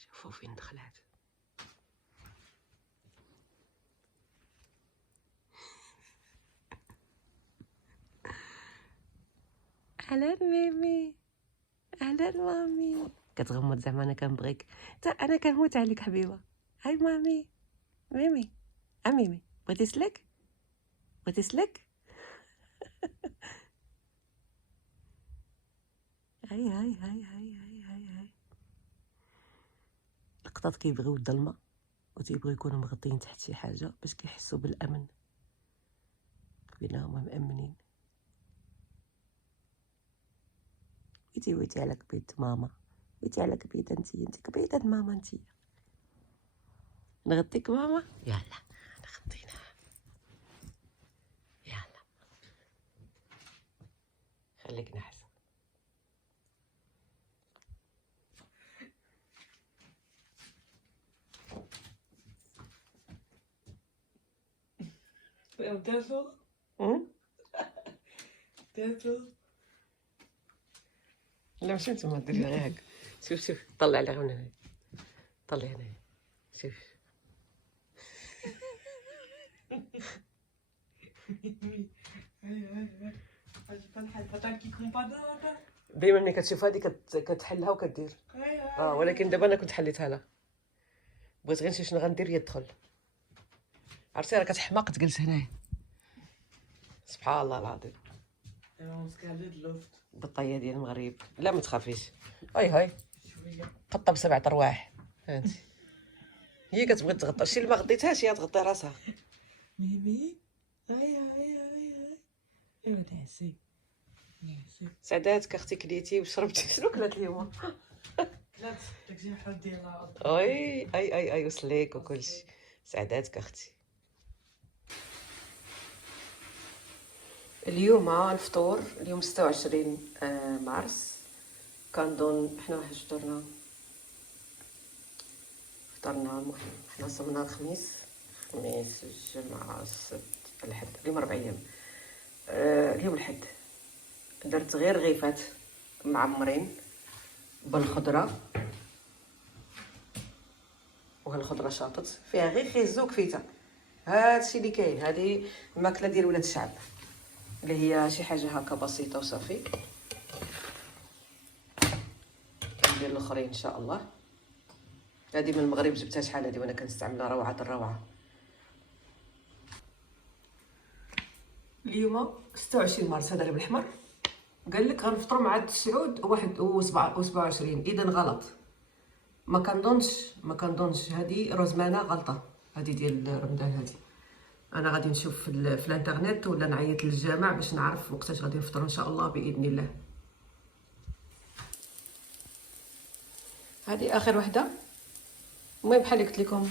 شوفوا فين دخلات. اهلا ميمي، اهلا مامي. كتغمض زعما انا كنبغيك، حتى انا كنموت عليك حبيبه. هاي مامي، ميمي، ميمي بغيتي سلك، بغيتي سلك. هاي. القطط كيبغيو الظلمه وتيبغيو يكونوا مغطين تحت شي حاجه باش كيحسوا بالامن، بينا هما مامنين. ويتي على كبيد ماما، ويتي على كبيده انت كبيده ماما انت. نغطيك ماما، يلا نغطينا، يلا خليك نحس. Devil? Devil? لا ماشي نتوما ديري غير هكا. شوف طلع على غير من هنا، طلع هنا، شوف. دايما ملي كتشوف هادي كتحلها وكدير. ولكن دابا انا كنت حليتها لها، بغيت غير نشوف شنو غندير يدخل. عرفتي راه كتحماق تجلس هنايا. سبحان الله العظيم. بطايه ديال المغرب. لا ما تخافيش. هاي قطه ب7 ارواح. هانتي هي كتبغي تغطى، شي اللي ما غطيتهاش هي تغطي راسها. ميمي هاي ايوا تعسي سعداتك اختي، كليتي وشربتي؟ شنو كلات اليوم؟ كلات داكشي حد ديالها. اي وسليك وكلشي. سعداتك اختي. اليوم الفطور، اليوم 26 مارس. كنظن حنا واحد فطرنا المهم حنا صمنا الخميس، الجمعة، السبت، الحد. اليوم 4 ايام. اليوم الحد درت غير رغيفات معمرين بالخضره، وهالخضره شاطت فيها غير خيزو كفيته. هادشي اللي كاين، هذه الماكله ديال ولاد الشعب اللي هي شي حاجه هكا بسيطه وصافي. ندير الاخرين ان شاء الله. هذه من المغرب جبتها شحال هذه وانا كنستعملها، روعه الروعه. اليوم 26 مارس، هذا بالأحمر. قال لك غنفطروا مع السعود 27، اذا غلط. ما كنظنش هذه روزمانه غلطه، هذه ديال رمضان. هذه انا غادي نشوف في الانترنت ولا نعيط للجامع باش نعرف وقتاش غادي نفطر ان شاء الله باذن الله. هذه اخر وحده. المهم بحال قلت لكم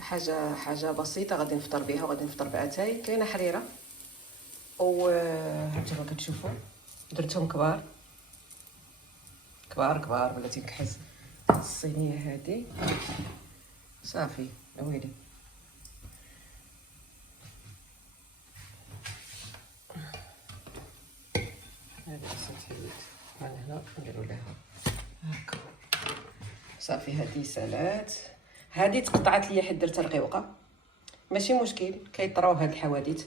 حاجه بسيطه غادي نفطر بها، وغادي نفطر باتاي. كاينه حريره و هانتوما كتشوفوا درتهم كبار بلاتي نكحز. الصينيه هذه صافي ويلي. هذه السلسلة من هنا نديرو لها هكا صافي. هذه سالات، هذه تقطعت ليا حيت درتها رقيقه، ماشي مشكل، كيطراو هاد الحوادث،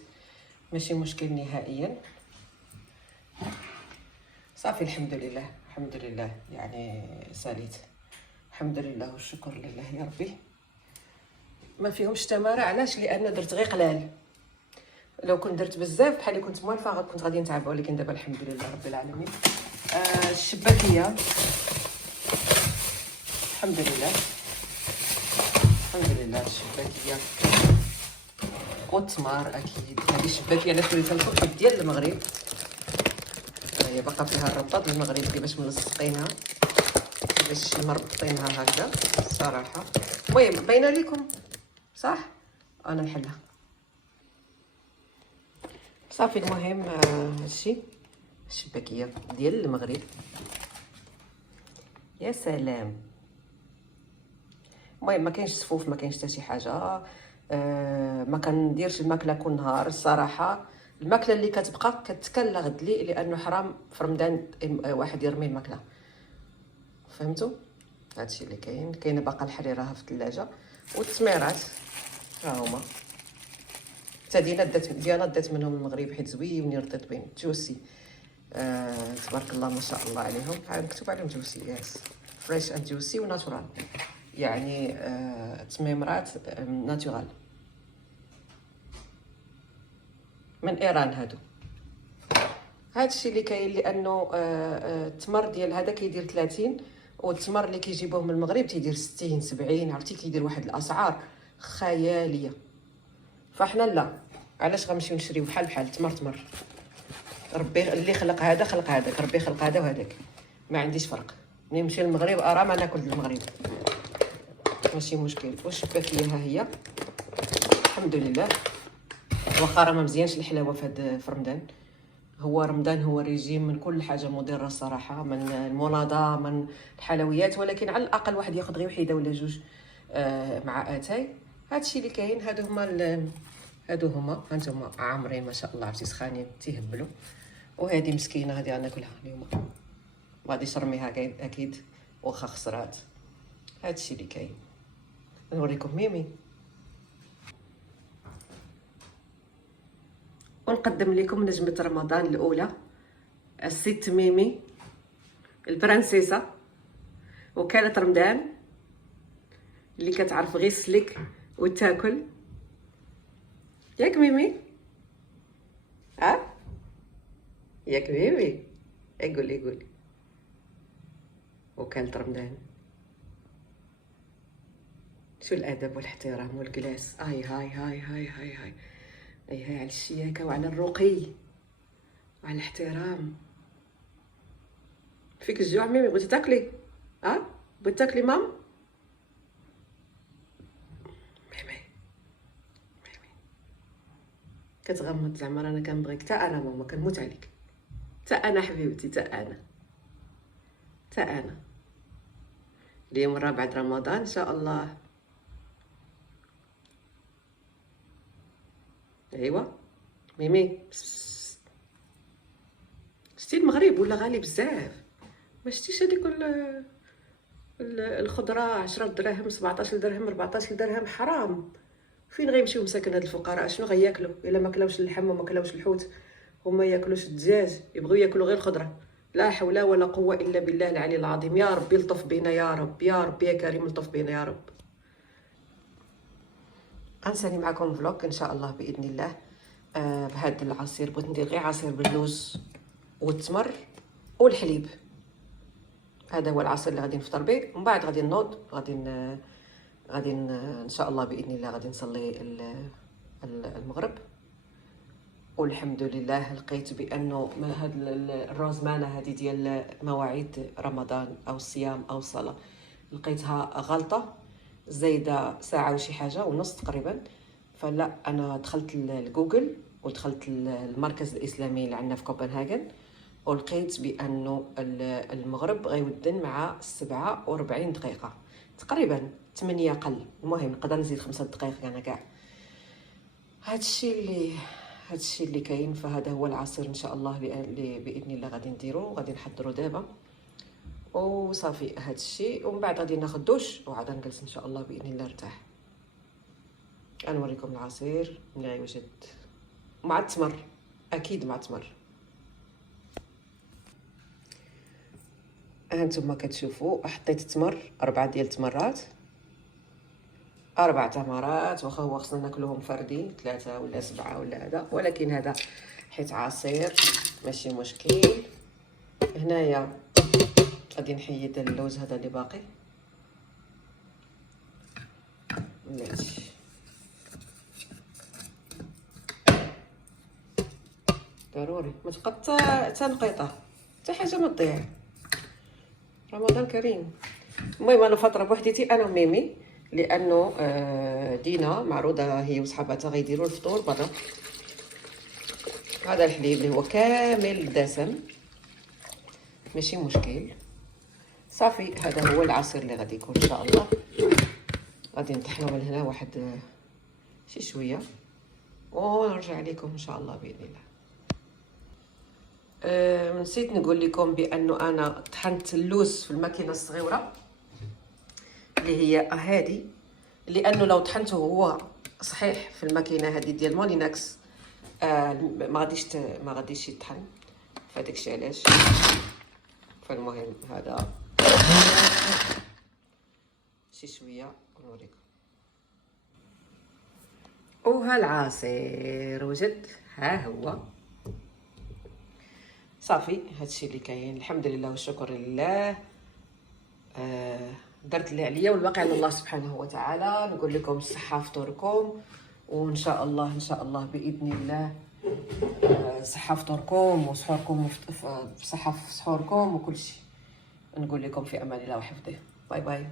ماشي مشكل نهائيا. صافي الحمد لله يعني ساليت، الحمد لله والشكر لله يا ربي. ما فيهمش تماره. علاش؟ لان درت غير قلال. لو كنت درت بزاف بحال اللي كنت موالفه كنت غادي نتعب، ولكن دابا الحمد لله رب العالمين. الشباكيه الحمد لله الشباكيه والتمار اكيد. هذه الشباكيه اللي شريتها لكم ديال المغرب، هي باقا فيها الرباط المغربي باش ملصقينها، باش مربطينها هكذا الصراحه. المهم باينه لكم صح؟ انا نحلها صافي. المهم هادشي الشباكيه ديال المغرب. يا سلام. المهم ما كاينش صفوف، ما كاينش حتى شي حاجه. ما كنديرش الماكله كل نهار الصراحه. الماكله اللي كتبقى كتكل غد لي، لانه حرام في رمضان واحد يرمي الماكله، فهمتوا؟ هادشي اللي كاينه باقا الحريره ها في الثلاجه، والتميرات ها هما. حتى ديانا دات منهم المغرب حيت زويونين رطيبين جوسي. تبارك الله ما شاء الله عليهم. عاد مكتوب عليهم جوسي، يس فريش اند جوسي وناتورال، يعني تميمرات ناتورال من ايران. هادشي اللي كاين، لانه التمر ديال هذا كيدير 30، والتمر اللي كيجيبوه من المغرب تيدير 60 70، عرفتي كيدير واحد الاسعار خياليه. فاحنا لا، علاش غنمشيو نشريو بحال تمر. ربي اللي خلق هذا خلق هذاك، ربي خلق هذا وهذاك، ما عنديش فرق. ملي نمشي للمغرب ارا ما ناكل المغرب، ماشي مشكل. والشباكيه ها هي الحمد لله. واخا راه ما مزيانش الحلاوه في رمضان. هو رمضان هو ريجيم من كل حاجه مضره الصراحه، من المناضه من الحلويات، ولكن على الاقل واحد ياخذ غير وحيده ولا جوج مع اتاي. هادشي اللي كاين. هادو هما هانتوما عامرين ما شاء الله، عرفتي سخانين تيهبلوا. وهذه مسكينه هذه غناكلها اليوم، ما غاديش نرميها اكيد واخا خسرات. هادشي اللي كاين. نوريكم ميمي ونقدم لكم نجمة رمضان الأولى، الست ميمي البرنسيسة، وكالة رمضان اللي كتعرف غير السلك وتاكل. ياك ميمي؟ ياك ميمي؟ قولي وكالة رمضان. شو الأدب والاحترام والكلاس. هاي على الشياكة وعلى الرقي وعلى الاحترام. فيك الجوع ميمي؟ بغيتي تاكلي؟ بغيتي تاكلي مام؟ ميمي كتغمض زعما رانا كنبغيك. تا انا ماما كنموت عليك. تا انا حبيبتي. تا انا اليوم الرابع بعد رمضان ان شاء الله. ايوا ميمي شتي المغرب ولا غالي بزاف. ما شتيش هذيك الخضره 10 دراهم 17 درهم 14 درهم. حرام. فين غيمشيو مساكن هاد الفقراء؟ شنو غياكلوا الا ما كلاوش اللحم وما كلاوش الحوت وما ياكلوش الدجاج؟ يبغيو ياكلوا غير الخضره. لا حول ولا قوه الا بالله العلي العظيم. يا ربي لطف بينا، يا رب يا كريم لطف بينا يا رب. غنسالي معكم فلوق ان شاء الله باذن الله. بهذا العصير بغيت ندير غير عصير باللوز والتمر والحليب. هذا هو العصير اللي غادي نفطر به. ومن بعد غادي نوض، غادي ان شاء الله باذن الله غادي نصلي المغرب. والحمد لله لقيت بانه هاد الروزمانه هذه ديال مواعيد رمضان او الصيام او الصلاه لقيتها غلطه زايده ساعه وشي حاجه ونص تقريبا. فلا، انا دخلت لجوجل ودخلت المركز الاسلامي اللي عندنا في كوبنهاجن، ولقيت بانه المغرب غيودن مع 47 دقيقه تقريبا، 8 قل. المهم نقدر نزيد 5 دقائق انا كاع. هادشي اللي كاين. فهذا هو العصير ان شاء الله اللي باذن الله غادي نديرو، غادي نحضرو دابا وصافي. هادشي ومن بعد غادي ناخذ دوش وعاد نجلس ان شاء الله باذن الله نرتاح. غنوريكم العصير اللي غيوجد مع التمر، اكيد مع التمر. هانتوما كتشوفوا حطيت التمر 4 ديال التمرات، 4 تمرات. واخا هو خصنا ناكلوهم فردي 3 ولا 7 ولا هذا، ولكن هذا حيت عصير ماشي مشكل. هنايا غادي نحيد اللوز هذا اللي باقي. ماشي ضروري ما تبقى حتى نقيطه، حتى حاجه ما تضيع. رمضان كريم. المهم انا فاطره بوحديتي انا وميمي، لانه دينا معروضه هي وصحاباتها غيديروا الفطور برا. هذا الحليب اللي هو كامل دسم ماشي مشكل. صافي هذا هو العصير اللي غادي يكون ان شاء الله. غادي نطحنو من هنا واحد شي شويه ونرجع لكم ان شاء الله باذن الله. نسيت نقول لكم بانه انا طحنت اللوز في الماكينه الصغيره اللي هي هادي، لانه لو طحنته هو صحيح في الماكينه هذه ديال موليناكس ما غاديش يطحن، فهاداك الشيء علاش. فالمهم هذا شي شويه نوريكم. وها العصير وجد، ها هو صافي. هادشي اللي كاين، الحمد لله والشكر لله. درت اللي عليا والباقي على الله سبحانه وتعالى. نقول لكم الصحه فطوركم، وان شاء الله ان شاء الله باذن الله صحه فطوركم وسحوركم بصحه في سحوركم وكل شيء. نقول لكم في امان الله وحفظه. باي باي.